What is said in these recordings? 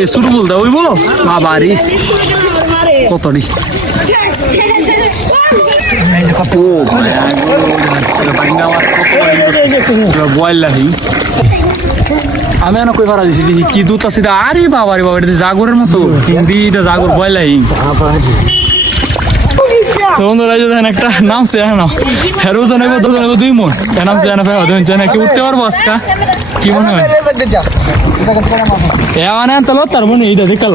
এ শুরু বলতে ওই বলো? বাবারি। কতটি ও বয়লাহি। আমি এনে কই পারা দিছি? দেখি, কি দুধ আছে আরে বাবা রে বাবা এটা জাগরের মতো। হিন্দি এটা জাগর তো এই যে দেখেন একটা নামছে হ্যাঁ ফেরো তো নেব দুজন নেব দুই নামছে এনে ফেরো দুজন জানে কি উঠতে পারব আজকা? কি মনে হয় এ মানে তো তার মনে এইটা দেখাল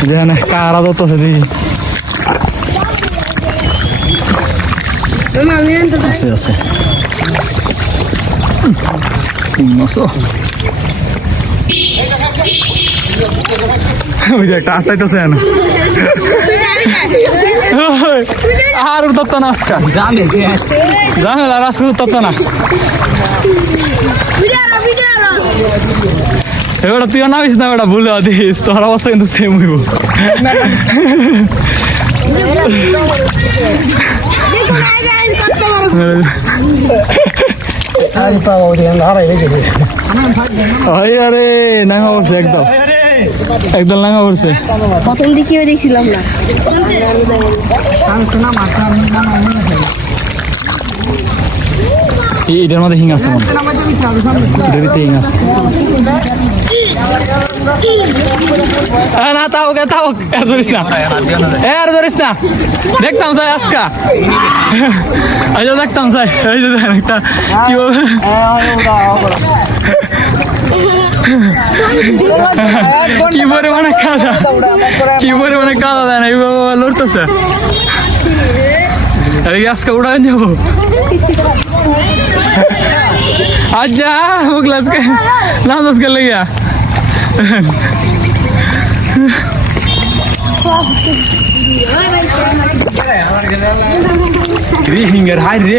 যেখানে কারা দত আছে দেখি আছে আছে মাসো ওই যে একটা আসাইতেছে না আর উঠত না। আর আজকে উঠত না। এবার তুই নামিস না বেটা ভুলে দিস তোর অবস্থা কিন্তু সেম হইব। আরে পড়ছে একদম। একদম নাঙ্গা পড়ছে প্রথম দিকেও দেখছিলাম না। এটার মধ্যে হিং আছে এটার ভিতরে হিং আছে। না তাও গে তাও এর ধরিস না। এ আর ধরিস না। দেখতাম স্যার আজকা। এই দেখতাম স্যার এই যে একটা কি বলবে কি পরিমাণে কাদা? কি পরিমাণে কাদা দেন এই বাবা লড়তেছে? আরে আজকে উড়ান যাব? আচ্ছা ও ক্লাসকে না আজকে লেগে রিহিঙ্গের হাই রে।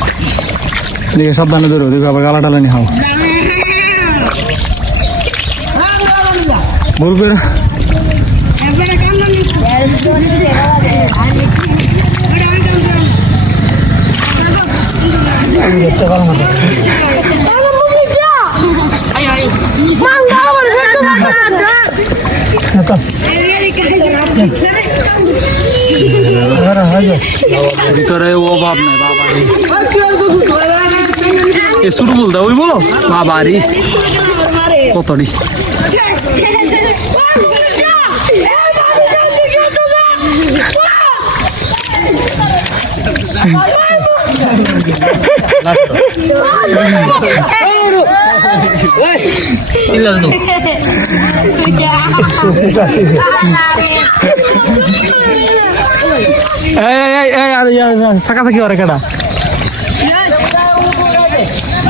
দেখে সাবধানে ধরো দেখো আবার গালা টালানি হাও। বলবে না ভিতরে অভাব নাই বাবা। এ শুরু বলতে ওই বলো? বাবা রে কতটি এই এই এই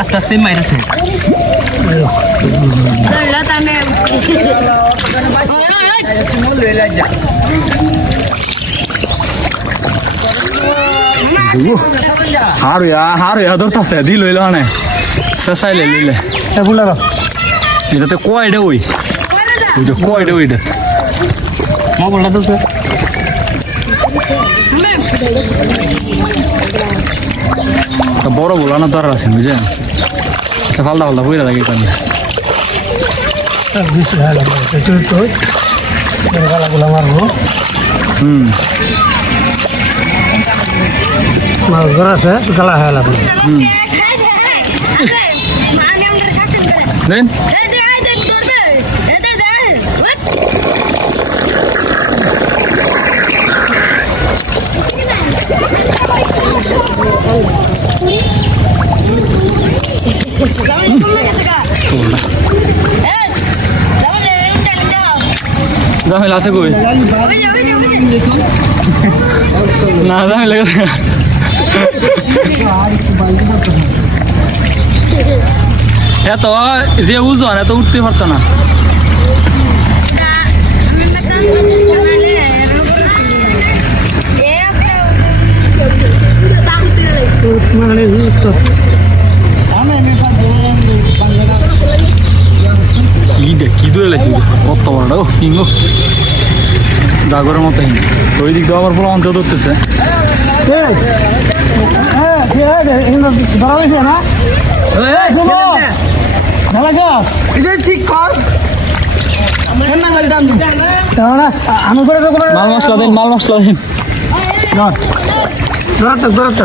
আস্তে আস্তে মাইরাছে হারু হারু ধরতাছে দি লইল মানে শেষাইলে লিলে এটাতে কয়টা ওই ওই যে কয়টা ওইটা মোবাইলটা তো একটা বড় বোলানো দরকার আছে বুঝে একটা ফালদা ফালদা বইরা থাকে কারণে হুম। দেন এই যে এই যে জামিল আছে কই? না জামিল এত যে উজন এত উঠতে পারতো না। ইটা কি ধরে লাগছে কত বড় ও। হিঙ্গ জাগরের মতো হিঙ্গ ওই দিক দিয়ে আবার পুরো অন্তর ধরতেছে। মাল মশলা দিন মাল মশলা দিন। এনারও আছে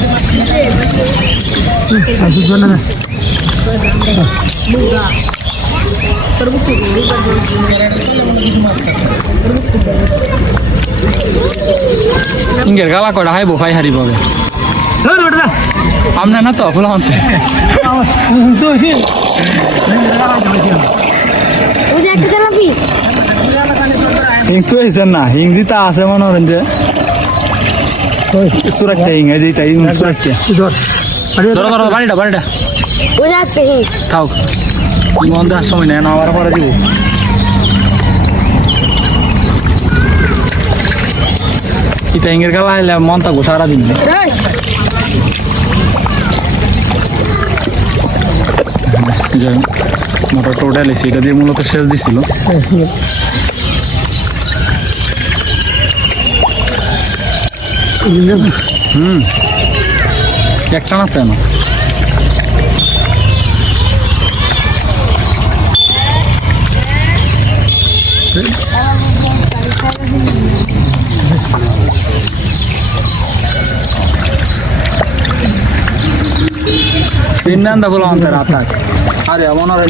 বই তলে ইঙ্গের গালা কটা হাইবো ভাই হারি পাবে আমনে না তো ফুল হন্তে ওই যে একটা চালাবি হিং তো হয়েছে না হিং দিতা আছে মনে হরেন যে সুরাক্ষা হিং এই যেটা হিং সুরাক্ষা। ধরো ধরো বাড়িটা বাড়িটা যে থাক। বন্ধ সময় নেই না আবার পরে দিব। ইটা হিঙ্গের গালা আইলে মন থাকব সারাদিন। যে মোটর টোটাল এসে এটা দিয়ে মূলত শেষ দিছিল। হুম একটা না তাই না তিনটা বলো আমাদের আতাক আরে মনে হয়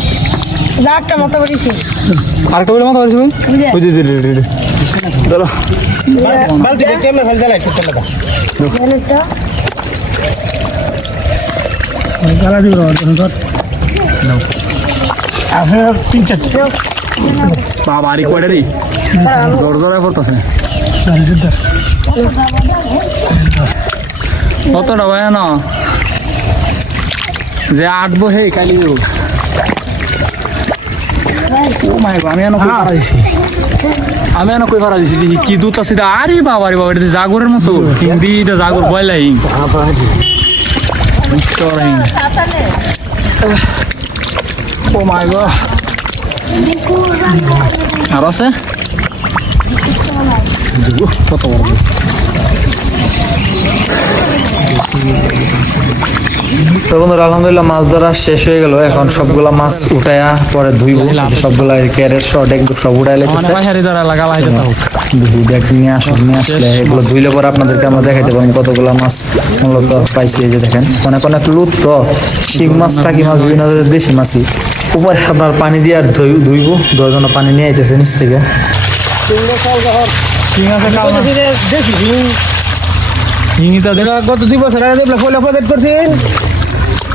লাটটা মতো করেছি। আরেকটা বলে। বাবা জোর জোরে পড়তেছে। কতটা ভাই না যে আটবো হে কালি আমি এনে কই পারা দিছি আমি এনে কই দিছি কি দুধ আছে আরে বাবা রে বাবা এটা জাগরের মতো। হিন্দি এটা জাগর বয়লা হিং চড়া হিং ও মাই গো আর আছে? কত বড় তো বন্ধুরা আলহামদুলিল্লাহ মাছ ধরা শেষ হয়ে গেল। এখন সবগুলা মাছ উঠায়া পরে ধুইব। সবগুলা ক্যারেট শর্ট একদম সব উঠাই লেগেছে বাইহারি দ্বারা লাগা লাগাইতে নিয়ে আসুন নিয়ে আসলে এগুলো ধুইলে পরে আপনাদেরকে আমরা দেখাইতে পারব কতগুলা মাছ মূলত পাইছি এই যে দেখেন। অনেক অনেক লুট তো। শিং মাছ টাকি মাছ বিভিন্ন দেশি মাছই। উপরে আপনার পানি দিয়ে আর ধুই ধুইব। দশজন পানি নিয়ে আইতেছে নিচ থেকে। গত দুই বছর আগে দেখলে ফলে প্রজেক্ট করছেন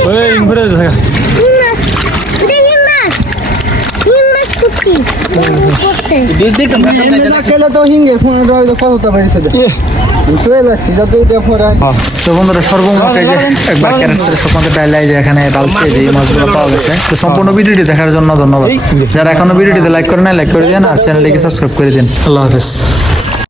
দে এই তো খেলে হিঙ্গে ফোনে বন্ধুরা সর্বমোট এই যে একবার ক্যারেস্টারের সপনাতে ডাইলাই যে এখানে ডালছে যে এই মাছগুলো পাওয়া গেছে তো সম্পূর্ণ ভিডিওটি দেখার জন্য ধন্যবাদ যারা এখনও ভিডিওটিতে লাইক করে না লাইক করে দিন আর চ্যানেলটিকে সাবস্ক্রাইব করে দিন আল্লাহ হাফেজ